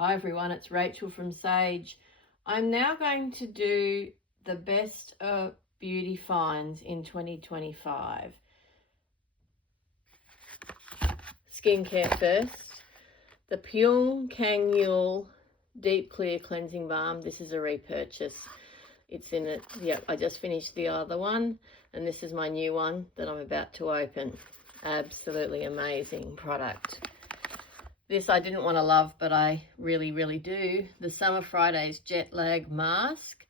Hi everyone, it's Rachel from Sage. I'm now going to do the best of beauty finds in 2025. Skincare first. The Pyung Kang Yul Deep Clear Cleansing Balm. This is a repurchase. It's in it. Yep, I just finished the other one, and this is my new one that I'm about to open. Absolutely amazing product. This I didn't want to love, but I really, really do. The Summer Fridays Jet Lag Mask.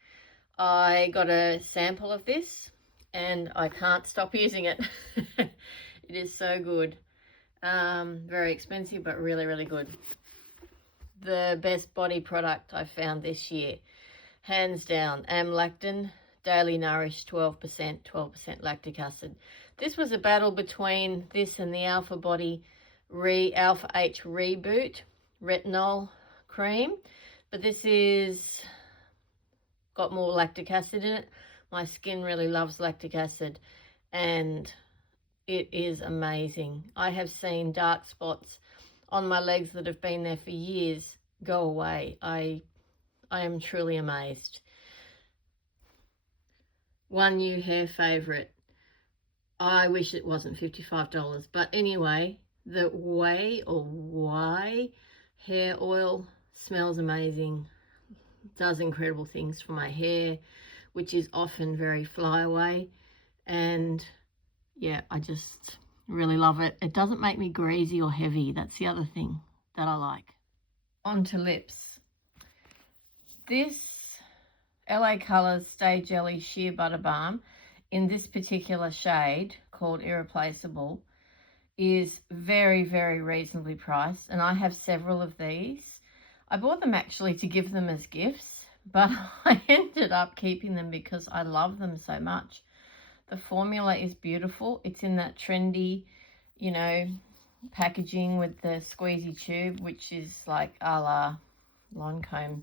I got a sample of this and I can't stop using it. It is so good. Very expensive, but really, really good. The best body product I found this year, hands down, Amlactin Daily Nourish 12% lactic acid. This was a battle between this and the Alpha H Reboot retinol cream, but this is got more lactic acid in it. My skin really loves lactic acid and it is amazing. I have seen dark spots on my legs that have been there for years go away. I am truly amazed. One new hair favorite. I wish it wasn't $55, but anyway, the Why hair oil smells amazing, does incredible things for my hair, which is often very flyaway, and yeah, I just really love it. It doesn't make me greasy or heavy. That's the other thing that I like. On to lips. This LA Colors Stay Jelly Sheer Butter Balm in this particular shade called Irreplaceable is very, very reasonably priced, and I have several of these. I bought them actually to give them as gifts, but I ended up keeping them because I love them so much. The formula is beautiful. It's in that trendy, you know, packaging with the squeezy tube, which is like a la Lancome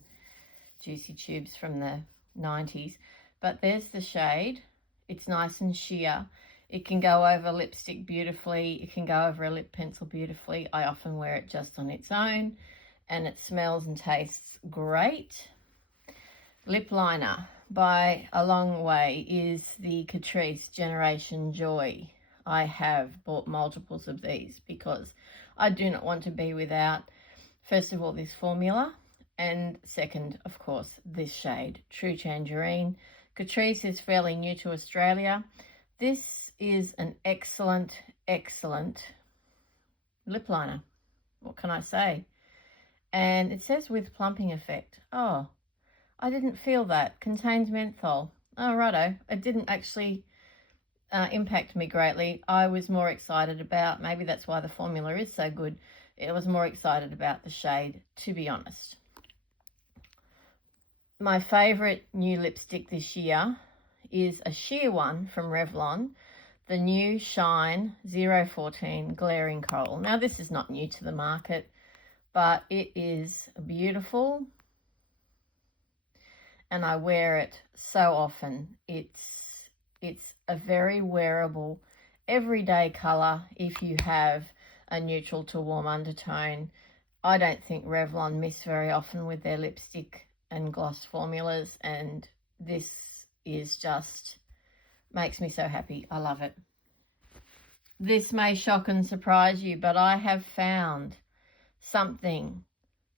juicy tubes from the 90s. But there's the shade. It's nice and sheer. It can go over lipstick beautifully. It can go over a lip pencil beautifully. I often wear it just on its own, and it smells and tastes great. Lip liner by a long way is the Catrice Generation Joy. I have bought multiples of these because I do not want to be without, first of all, this formula, and second, of course, this shade, True Tangerine. Catrice is fairly new to Australia. This is an excellent, excellent lip liner. What can I say? And it says with plumping effect. Oh, I didn't feel that. Contains menthol. Oh, righto. It didn't actually impact me greatly. I was more excited about, maybe that's why the formula is so good, I was more excited about the shade, to be honest. My favourite new lipstick this year is a sheer one from Revlon, the new Shine 014 Glaring Coral. Now, this is not new to the market, but it is beautiful, and I wear it so often. It's a very wearable, everyday colour if you have a neutral to warm undertone. I don't think Revlon miss very often with their lipstick and gloss formulas, and this is just makes me so happy. I love it. This may shock and surprise you, but I have found something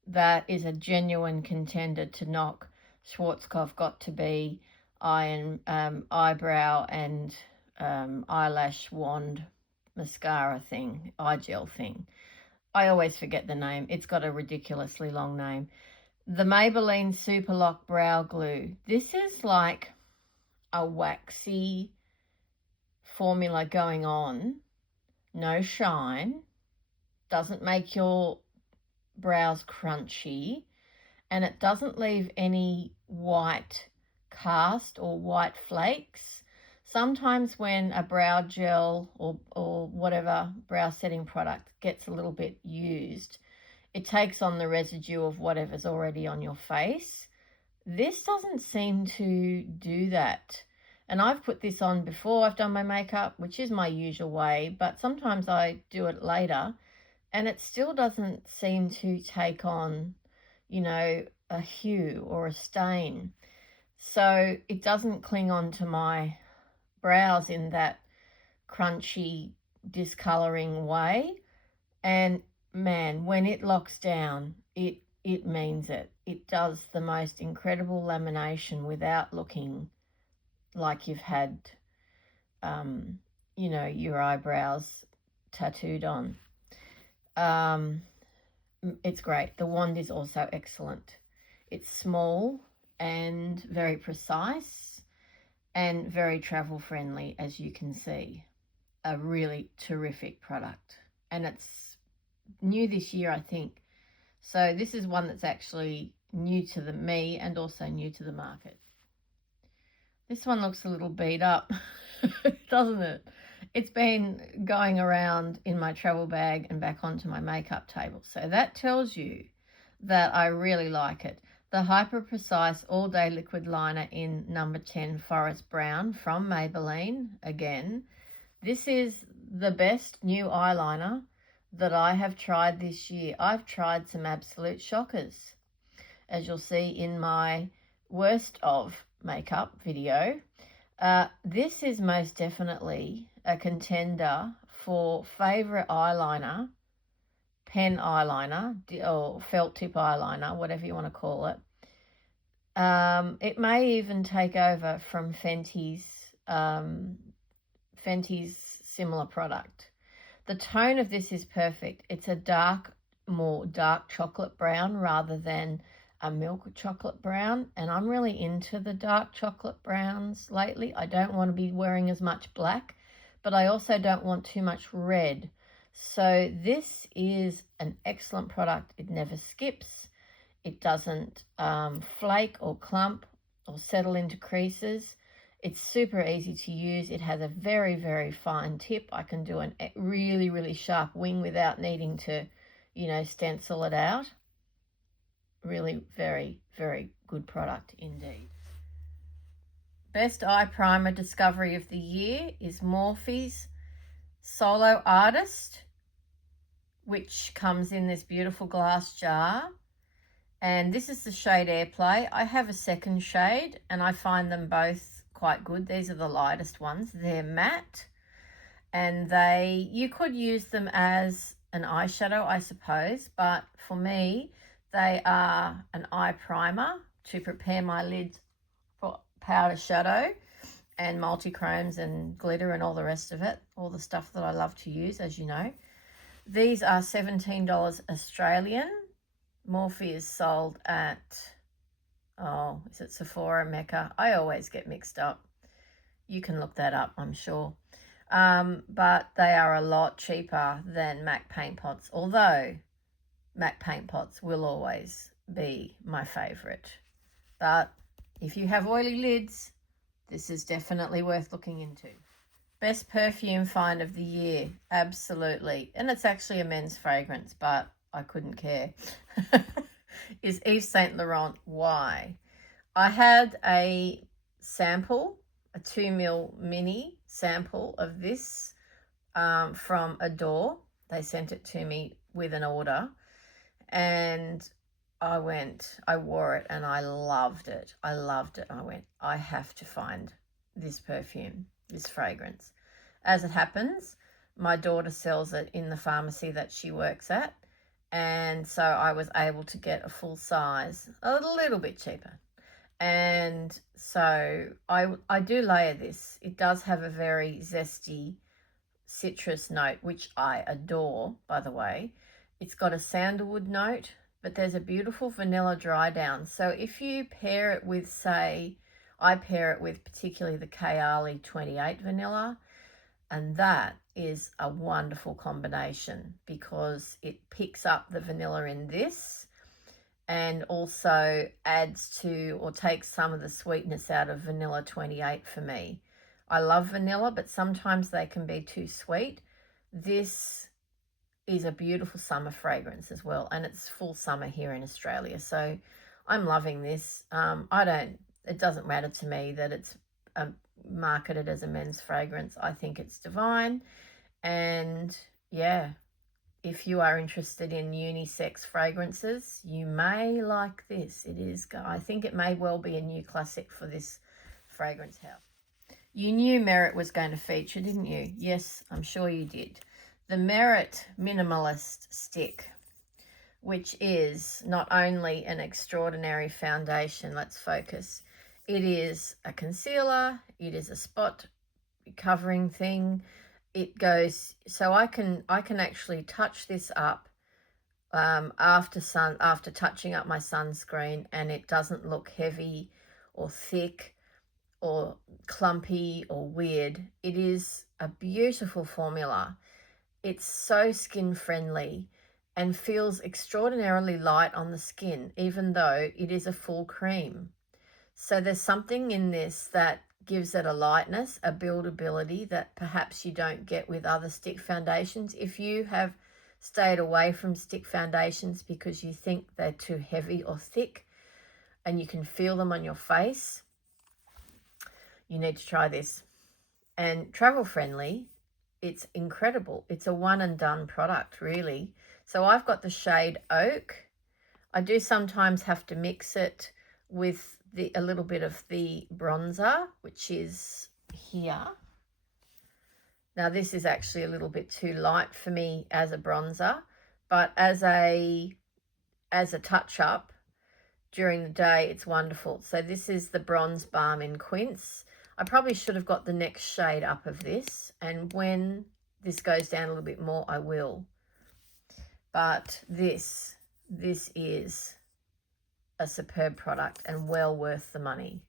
that is a genuine contender to knock Schwarzkopf Got to Be eyebrow and eyelash wand mascara thing, eye gel thing. I always forget the name. It's got a ridiculously long name. The Maybelline Super Lock Brow Glue. This is like a waxy formula going on, no shine, doesn't make your brows crunchy, and it doesn't leave any white cast or white flakes. Sometimes when a brow gel or whatever brow setting product gets a little bit used, it takes on the residue of whatever's already on your face. This doesn't seem to do that. And I've put this on before I've done my makeup, which is my usual way, but sometimes I do it later, and it still doesn't seem to take on you know, a hue or a stain. So it doesn't cling onto my brows in that crunchy, discoloring way. And man, when it locks down, it means it. It does the most incredible lamination without looking like you've had, you know, your eyebrows tattooed on. It's great. The wand is also excellent. It's small and very precise and very travel friendly, as you can see. A really terrific product. And it's new this year, I think. So this is one that's actually new to me and also new to the market. This one looks a little beat up, doesn't it? It's been going around in my travel bag and back onto my makeup table. So that tells you that I really like it. The Hyper Precise All Day Liquid Liner in number 10 Forest Brown from Maybelline. Again, this is the best new eyeliner that I have tried this year. I've tried some absolute shockers, as you'll see in my worst of makeup video. This is most definitely a contender for favourite eyeliner, pen eyeliner, or felt tip eyeliner, whatever you want to call it. It may even take over from Fenty's similar product. The tone of this is perfect. It's a more dark chocolate brown rather than a milk chocolate brown, and I'm really into the dark chocolate browns lately. I don't want to be wearing as much black, but I also don't want too much red. So this is an excellent product. It never skips. It doesn't flake or clump or settle into creases. It's super easy to use. It has a very, very fine tip. I can do a really, really sharp wing without needing to, you know, stencil it out. Really very, very good product indeed. Best eye primer discovery of the year is Morphe's Solo Artist, which comes in this beautiful glass jar. And this is the shade Airplay. I have a second shade and I find them both quite good. These are the lightest ones. They're matte and you could use them as an eyeshadow, I suppose, but for me, they are an eye primer to prepare my lids for powder shadow and multi-chromes and glitter and all the rest of it, all the stuff that I love to use, as you know. These are $17 Australian. Morphe is sold at, is it Sephora, Mecca? I always get mixed up. You can look that up, I'm sure. But they are a lot cheaper than MAC paint pots, although MAC paint pots will always be my favourite. But if you have oily lids, this is definitely worth looking into. Best perfume find of the year, absolutely. And it's actually a men's fragrance, but I couldn't care, is Yves Saint Laurent. Why? I had a sample, a 2ml mini sample of this from Adore. They sent it to me with an order and I wore it and I loved it. I went, I have to find this perfume, this fragrance. As it happens, my daughter sells it in the pharmacy that she works at. And so I was able to get a full size, a little bit cheaper. And so I do layer this. It does have a very zesty citrus note, which I adore, by the way. It's got a sandalwood note, but there's a beautiful vanilla dry down. So if you pair it with, say, I pair it with particularly the Kayali 28 vanilla, and that is a wonderful combination because it picks up the vanilla in this and also adds to or takes some of the sweetness out of vanilla 28 for me. I love vanilla, but sometimes they can be too sweet. This is a beautiful summer fragrance as well, and it's full summer here in Australia, so I'm loving this. It doesn't matter to me that it's marketed as a men's fragrance. I think it's divine, and yeah, if you are interested in unisex fragrances, you may like this. It is, I think it may well be a new classic for this fragrance house. You knew Merit was going to feature, didn't you? Yes, I'm sure you did. The Merit Minimalist Stick, which is not only an extraordinary foundation, let's focus, it is a concealer, it is a spot covering thing. It goes, so I can actually touch this up after touching up my sunscreen, and it doesn't look heavy or thick or clumpy or weird. It is a beautiful formula. It's so skin friendly and feels extraordinarily light on the skin, even though it is a full cream. So there's something in this that gives it a lightness, a buildability that perhaps you don't get with other stick foundations. If you have stayed away from stick foundations because you think they're too heavy or thick and you can feel them on your face, you need to try this. And travel friendly, it's incredible. It's a one and done product, really. So I've got the shade Oak. I do sometimes have to mix it with a little bit of the bronzer, which is here. Now this is actually a little bit too light for me as a bronzer, but as a touch up during the day, it's wonderful. So this is the Bronze Balm in Quince. I probably should have got the next shade up of this, and when this goes down a little bit more, I will. But this is a superb product and well worth the money.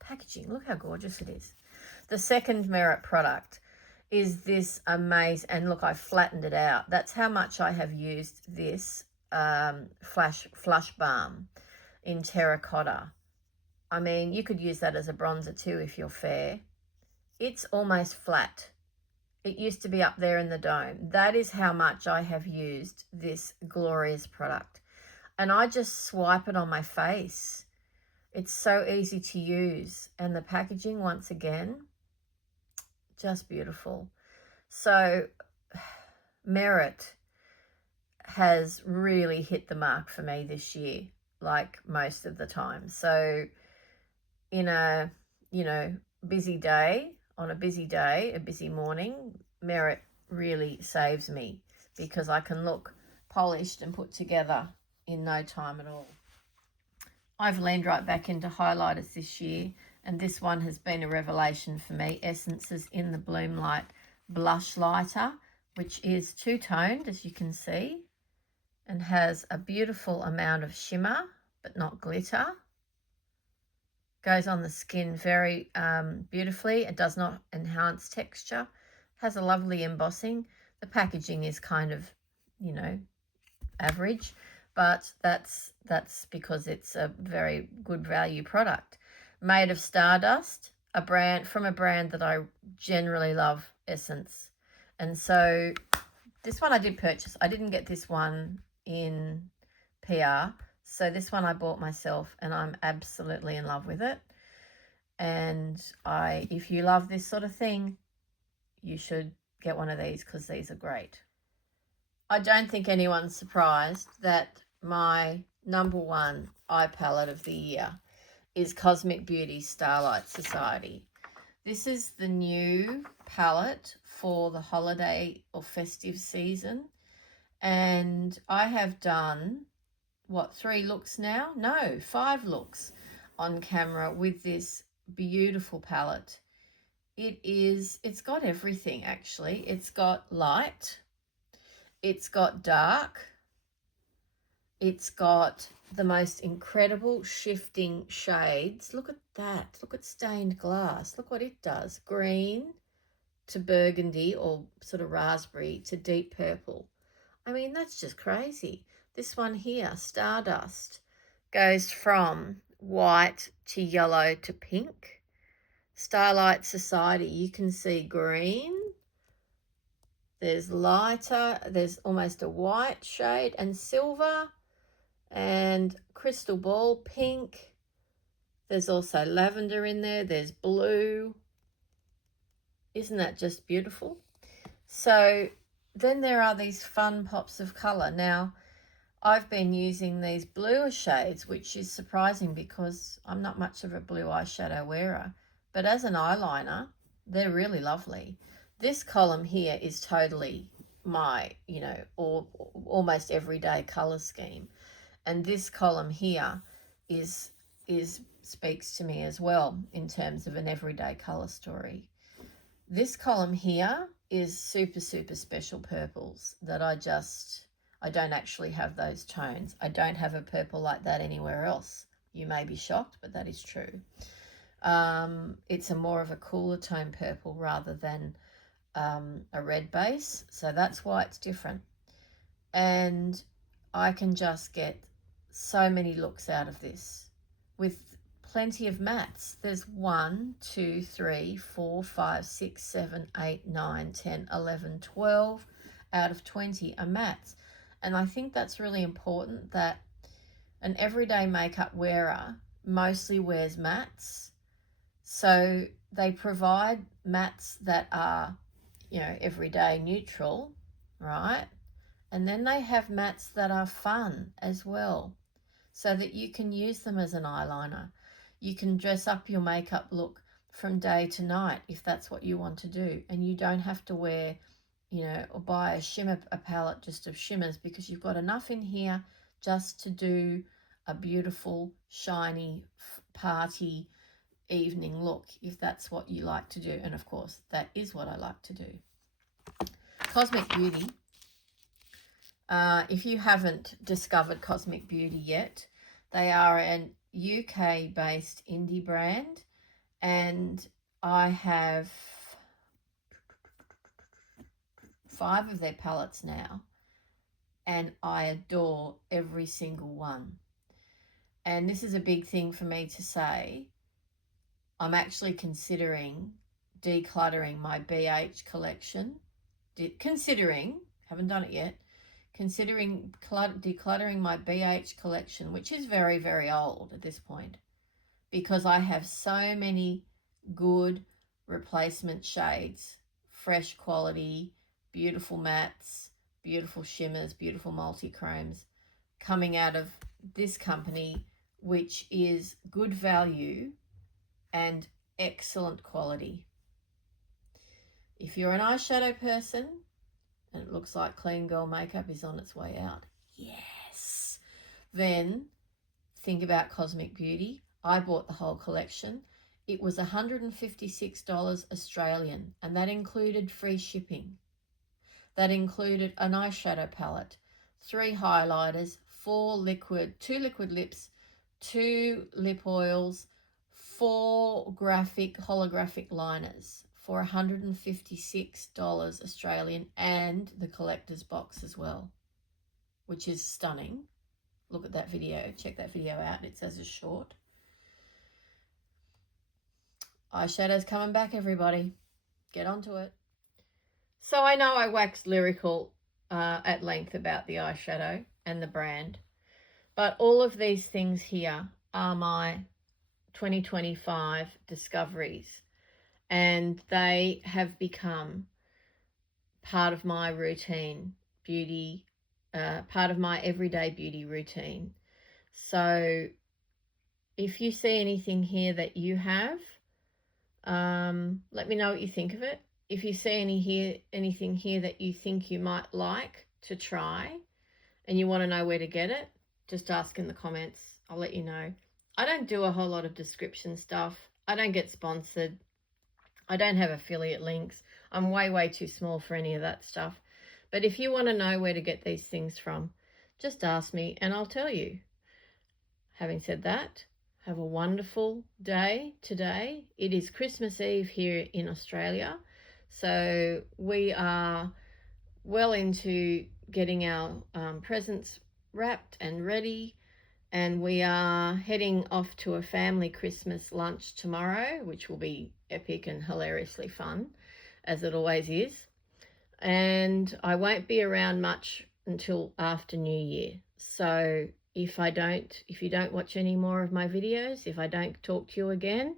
Packaging, look how gorgeous it is. The second Merit product is this amazing, and look, I flattened it out. That's how much I have used this Flush Balm in terracotta. I mean, you could use that as a bronzer too if you're fair. It's almost flat. It used to be up there in the dome. That is how much I have used this glorious product. And I just swipe it on my face. It's so easy to use. And the packaging, once again, just beautiful. So Merit has really hit the mark for me this year, like most of the time. So in a, busy day, on a busy day, a busy morning, Merit really saves me because I can look polished and put together in no time at all. I've leaned right back into highlighters this year, and this one has been a revelation for me. Essence's in the Bloom Light Blush Lighter, which is two-toned, as you can see, and has a beautiful amount of shimmer, but not glitter. Goes on the skin very beautifully. It does not enhance texture. Has a lovely embossing. The packaging is kind of, average, but that's because it's a very good value product. Made of Stardust, from a brand that I generally love, Essence. And so this one I did purchase. I didn't get this one in PR. So this one I bought myself, and I'm absolutely in love with it. And if you love this sort of thing, you should get one of these because these are great. I don't think anyone's surprised that my #1 eye palette of the year is Cosmic Beauty's Starlight Society. This is the new palette for the holiday or festive season. And I have done, 3 looks now? No, 5 looks on camera with this beautiful palette. It's got everything actually. It's got light, it's got dark, it's got the most incredible shifting shades. Look at that. Look at stained glass. Look what it does. Green to burgundy or sort of raspberry to deep purple. I mean, that's just crazy. This one here, Stardust, goes from white to yellow to pink. Starlight Society, you can see green. There's lighter, there's almost a white shade, and silver, and crystal ball pink. There's also lavender in there. There's blue. Isn't that just beautiful? So then there are these fun pops of colour. Now, I've been using these bluer shades, which is surprising because I'm not much of a blue eyeshadow wearer. But as an eyeliner, they're really lovely. This column here is totally my, almost everyday colour scheme. And this column here is speaks to me as well in terms of an everyday colour story. This column here is super, super special purples that I don't actually have those tones. I don't have a purple like that anywhere else. You may be shocked, but that is true. It's a more of a cooler tone purple rather than a red base. So that's why it's different. And I can just get so many looks out of this with plenty of mattes. There's 1, 2, 3, 4, 5, 6, 7, 8, 9, 10, 11, 12 out of 20 are mattes. And I think that's really important, that an everyday makeup wearer mostly wears mattes. So they provide mattes that are, everyday neutral, right? And then they have mattes that are fun as well, so that you can use them as an eyeliner. You can dress up your makeup look from day to night if that's what you want to do. And you don't have to wear, or buy a palette just of shimmers, because you've got enough in here just to do a beautiful, shiny, party evening look, if that's what you like to do. And of course, that is what I like to do. Cosmic Beauty. If you haven't discovered Cosmic Beauty yet, they are an UK-based indie brand, and I have 5 of their palettes now, and I adore every single one. And this is a big thing for me to say. I'm actually considering decluttering my BH collection. Haven't done it yet. Considering decluttering my BH collection, which is very, very old at this point, because I have so many good replacement shades, fresh quality, beautiful mattes, beautiful shimmers, beautiful multi-chromes coming out of this company, which is good value and excellent quality. If you're an eyeshadow person, and it looks like Clean Girl Makeup is on its way out, yes, then think about Cosmic Beauty. I bought the whole collection. It was $156 Australian, and that included free shipping. That included an eyeshadow palette, 3 highlighters, 2 liquid lips, 2 lip oils, 4 holographic liners for $156 Australian, and the collector's box as well, which is stunning. Look at that video. Check that video out. It's as a short. Eyeshadow's coming back, everybody. Get onto it. So I know I waxed lyrical at length about the eyeshadow and the brand, but all of these things here are my 2025 discoveries, and they have become part of my routine beauty, part of my everyday beauty routine. So if you see anything here that you have, let me know what you think of it. If you see anything here that you think you might like to try and you want to know where to get it, just ask in the comments. I'll let you know. I don't do a whole lot of description stuff. I don't get sponsored. I don't have affiliate links. I'm way, way too small for any of that stuff. But if you want to know where to get these things from, just ask me and I'll tell you. Having said that, have a wonderful day today. It is Christmas Eve here in Australia. So we are well into getting our presents wrapped and ready. And we are heading off to a family Christmas lunch tomorrow, which will be epic and hilariously fun, as it always is. And I won't be around much until after New Year. So if you don't watch any more of my videos, if I don't talk to you again,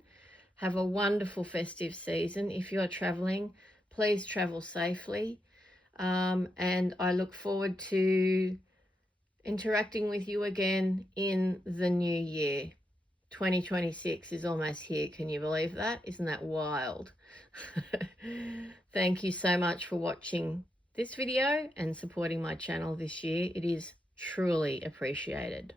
have a wonderful festive season. If you're traveling, please travel safely. And I look forward to interacting with you again in the new year. 2026 is almost here. Can you believe that? Isn't that wild? Thank you so much for watching this video and supporting my channel this year. It is truly appreciated.